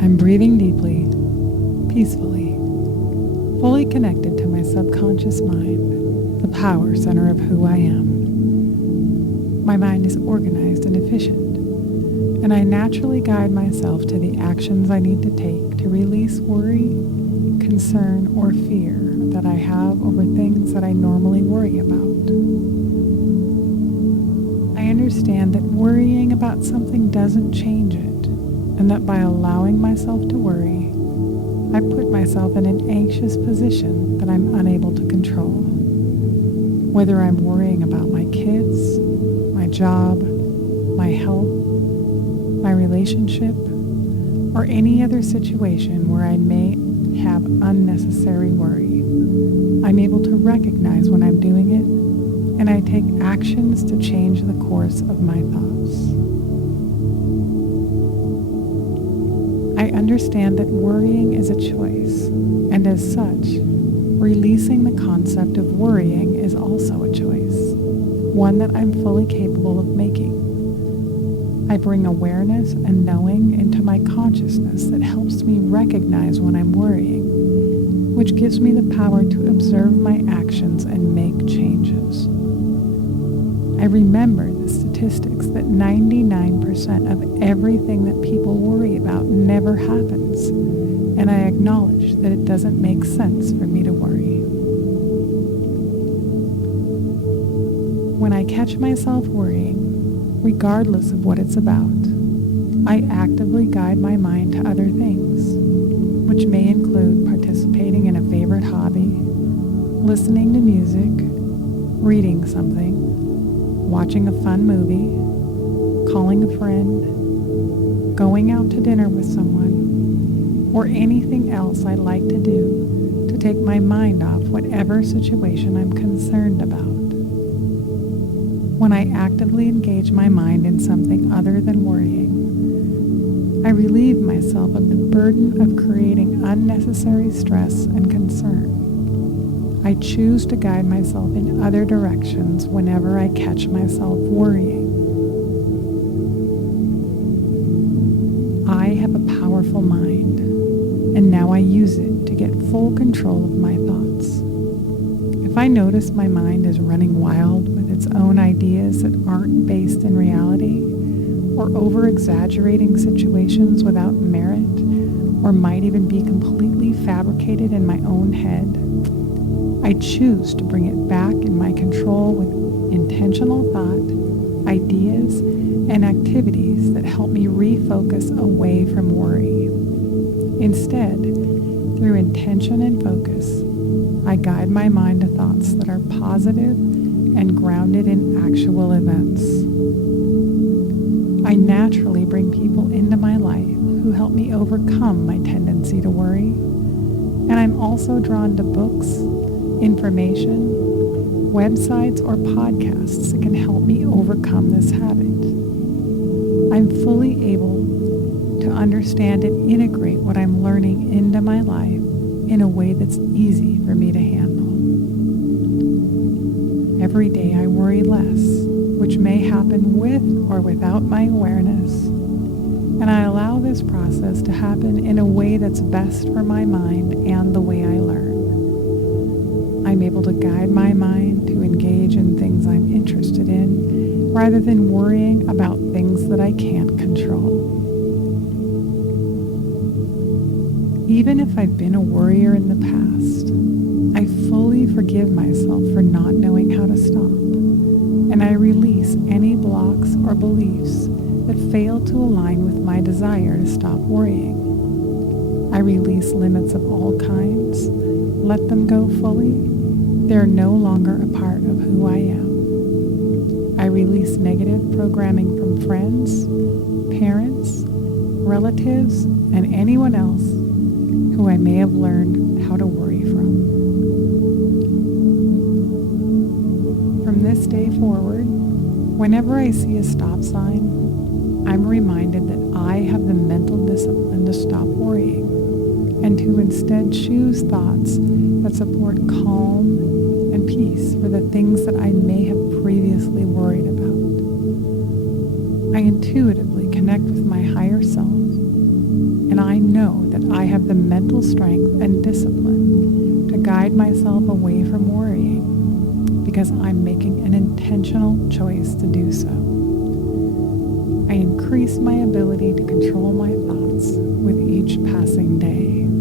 I'm breathing deeply, peacefully, fully connected to my subconscious mind, the power center of who I am. My mind is organized and efficient, and I naturally guide myself to the actions I need to take to release worry, concern, or fear that I have over things that I normally worry about. I understand that worrying about something doesn't change it, and that by allowing myself to worry, I put myself in an anxious position that I'm unable to control. Whether I'm worrying about my kids, my job, my health, my relationship, or any other situation where I may have unnecessary worry, I'm able to recognize when I'm doing it, and I take actions to change the course of my thoughts. I understand that worrying is a choice, and as such, releasing the concept of worrying is also a choice, one that I'm fully capable of making. I bring awareness and knowing into my consciousness that helps me recognize when I'm worrying, which gives me the power to observe my actions and make changes. I remember the statistics that 99% of everything that people worry about never happens, and I acknowledge that it doesn't make sense for me to worry. When I catch myself worrying, regardless of what it's about, I actively guide my mind to other things, which may include participating in a favorite hobby, listening to music, reading something, watching a fun movie, calling a friend, going out to dinner with someone, or anything else I like to do to take my mind off whatever situation I'm concerned about. When I actively engage my mind in something other than worrying, I relieve myself of the burden of creating unnecessary stress and concern. I choose to guide myself in other directions whenever I catch myself worrying. I have a powerful mind, and now I use it to get full control of my thoughts. If I notice my mind is running wild with its own ideas that aren't based in reality, or over-exaggerating situations without merit, or might even be completely fabricated in my own head, I choose to bring it back in my control with intentional thought, ideas, and activities that help me refocus away from worry. Instead, through intention and focus, I guide my mind to thoughts that are positive and grounded in actual events. I naturally bring people into my life who help me overcome my tendency to worry, and I'm also drawn to books, information, websites, or podcasts that can help me overcome this habit. I'm fully able to understand and integrate what I'm learning into my life in a way that's easy for me to handle. Every day I worry less, which may happen with or without my awareness, and I allow this process to happen in a way that's best for my mind and the way I learn. I'm able to guide my mind to engage in things I'm interested in rather than worrying about things that I can't control. Even if I've been a worrier in the past, I fully forgive myself for not knowing how to stop, and I release any blocks or beliefs that fail to align with my desire to stop worrying. I release limits of all kinds, let them go fully. They're no longer a part of who I am. I release negative programming from friends, parents, relatives, and anyone else who I may have learned how to worry from. From this day forward, whenever I see a stop sign, I'm reminded that I have the mental discipline to stop worrying and to instead choose thoughts that support calm and peace for the things that I may have previously worried about. I intuitively connect with my higher self And I know that I have the mental strength and discipline to guide myself away from worrying because I'm making an intentional choice to do so. I increase my ability to control my thoughts with each passing day.